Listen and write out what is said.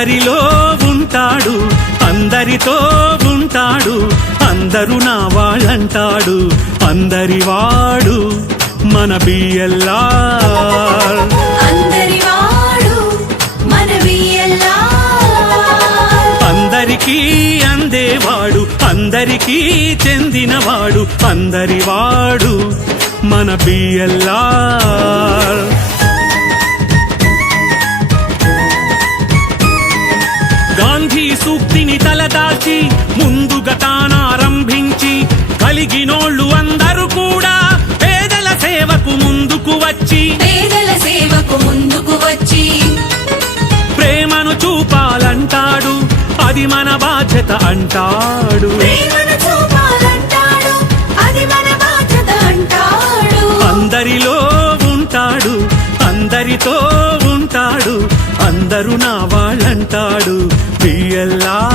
అందరిలో ఉంటాడు, అందరితో ఉంటాడు, అందరూ నా వాళ్ళంటాడు, అందరివాడు మన బిఎల్ఆర్. అందరికీ అందేవాడు, అందరికీ చెందినవాడు, అందరివాడు మన బిఎల్ఆర్. గాంధీ సూక్తిని తలదాల్చి ముందుగా తానారంభించి కలిగినోళ్ళు అందరూ కూడా పేదల సేవకు ముందుకు వచ్చి ప్రేమను చూపాలంటాడు, అది మన బాధ్యత అంటాడు. అందరిలో ఉంటాడు, అందరితో ఉంటాడు, అందరూ నా వాళ్ళంటాడు బిఎల్ఆర్.